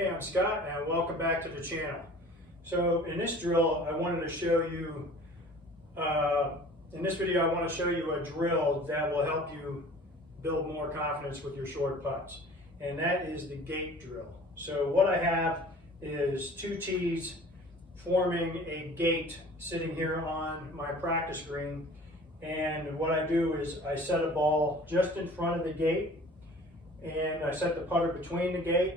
Hey, I'm Scott and welcome back to the channel. So in this drill I wanted to show you, in this video I want to show you a drill that will help you build more confidence with your short putts. And that is the gate drill. So what I have is two tees forming a gate sitting here on my practice green. And what I do is I set a ball just in front of the gate and I set the putter between the gate.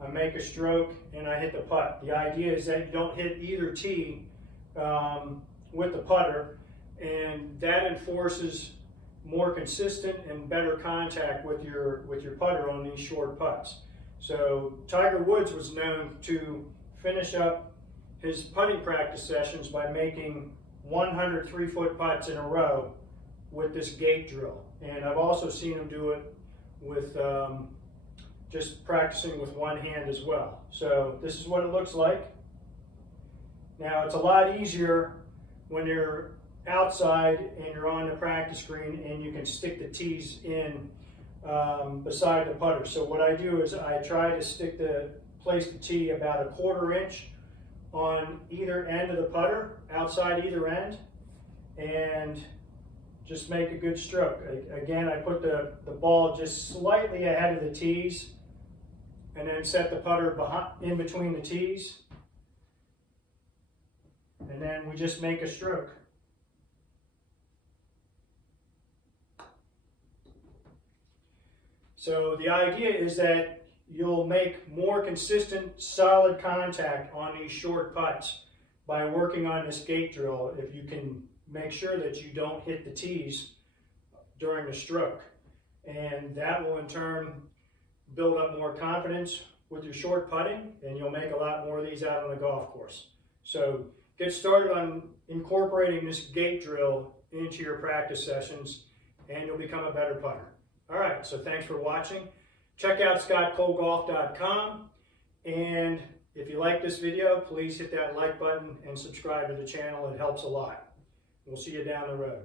I make a stroke and I hit the putt. The idea is that you don't hit either tee with the putter, and that enforces more consistent and better contact with your putter on these short putts. So Tiger Woods was known to finish up his putting practice sessions by making 100 3-foot putts in a row with this gate drill. And I've also seen him do it with just practicing with one hand as well. So this is what it looks like. Now it's a lot easier when you're outside and you're on the practice green and you can stick the tees in beside the putter. So what I do is I try to place the tee about a 1/4 inch on either end of the putter, outside either end, and just make a good stroke. Again, I put the ball just slightly ahead of the tees and then set the putter in between the tees, and then we just make a stroke. So the idea is that you'll make more consistent, solid contact on these short putts by working on this gate drill if you can make sure that you don't hit the tees during the stroke. And that will in turn build up more confidence with your short putting, and you'll make a lot more of these out on the golf course. So get started on incorporating this gate drill into your practice sessions and you'll become a better putter. All right, so thanks for watching. Check out scottcolegolf.com, and if you like this video, please hit that like button and subscribe to the channel. It helps a lot. We'll see you down the road.